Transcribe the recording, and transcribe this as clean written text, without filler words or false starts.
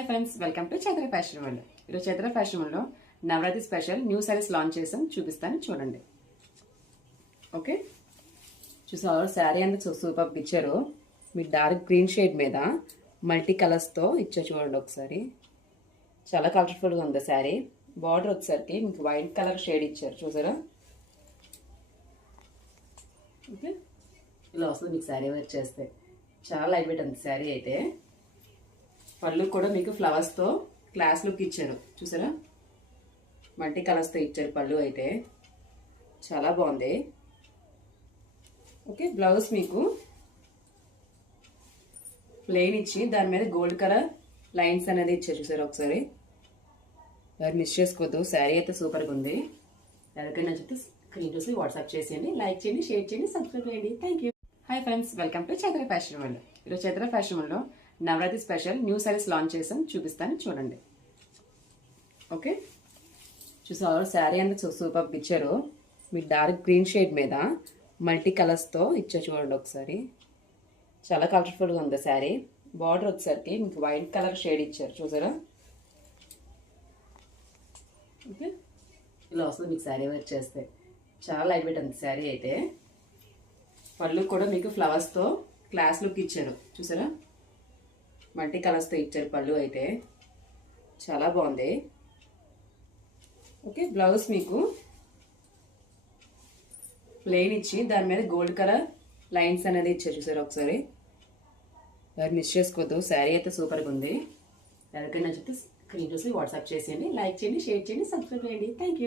Hi friends, welcome to Chaitra fashion world. ఈరోజు Chaitra fashion వరల్డ్లో Navratri special new saris launch చేసాం, చూపిస్తాను చూడండి. ఓకే, చూసారు శారీ అంతా సూపర్ ఇచ్చారు. మీ డార్క్ గ్రీన్ షేడ్ మీద మల్టీ కలర్స్తో ఇచ్చారు చూడండి. ఒకసారి చాలా కలర్ఫుల్గా ఉంది శారీ. బార్డర్ వచ్చేసరికి మీకు వైట్ కలర్ షేడ్ ఇచ్చారు, చూసారా. ఓకే, ఇలా వస్తుంది మీకు శారీ వర్క్ చేస్తే. చాలా లైట్ వెయిట్ ఉంది శారీ అయితే. పళ్ళు కూడా మీకు ఫ్లవర్స్తో క్లాస్ లుక్ ఇచ్చారు, చూసారా. మల్టీ కలర్స్తో ఇచ్చారు పళ్ళు అయితే. చాలా బాగుంది. ఓకే, బ్లౌజ్ మీకు ప్లెయిన్ ఇచ్చి దాని మీద గోల్డ్ కలర్ లైన్స్ అనేది ఇచ్చారు, చూసారా. ఒకసారి ఎవరు మిస్ చేసుకోవద్దు, శారీ అయితే సూపర్గా ఉంది. ఎవరికైనా నచ్చితే స్క్రీన్ చూసి వాట్సాప్ చేసేయండి, లైక్ చేయండి, షేర్ చేయండి, సబ్స్క్రైబ్ చేయండి. Thank you. Hi friends, welcome to Chaitra fashion world. ఈరోజు చైత్ర ఫ్యాషన్ వరల్డ్లో Navratri special new saris launch చేసాం, చూపిస్తాను చూడండి. ఓకే, చూసారు శారీ అంతా సూపర్ ఇచ్చారు. మీ డార్క్ గ్రీన్ షేడ్ మీద మల్టీ కలర్స్తో ఇచ్చారు చూడండి. ఒకసారి చాలా కలర్ఫుల్గా ఉంది శారీ. బార్డర్ వచ్చేసరికి మీకు వైట్ కలర్ షేడ్ ఇచ్చారు, చూసారా. ఓకే, ఇలా వస్తుంది మీకు శారీ వర్క్ చేస్తే. చాలా లైట్ వెయిట్ ఉంది శారీ అయితే. పళ్ళు కూడా మీకు ఫ్లవర్స్తో క్లాస్ లుక్ ఇచ్చారు, చూసారా. మల్టీ కలర్స్తో ఇచ్చారు పళ్ళు అయితే. చాలా బాగుంది. ఓకే, బ్లౌజ్ మీకు ప్లెయిన్ ఇచ్చి దాని మీద గోల్డ్ కలర్ లైన్స్ అనేది ఇచ్చారు, చూసారా. ఒకసారి ఎవరు మిస్ చేసుకోవద్దు, శారీ అయితే సూపర్గా ఉంది. ఎవరికైనా నచ్చితే స్క్రీన్ చూసి వాట్సాప్ చేసేయండి, లైక్ చేయండి, షేర్ చేయండి, సబ్స్క్రైబ్ చేయండి. Thank you.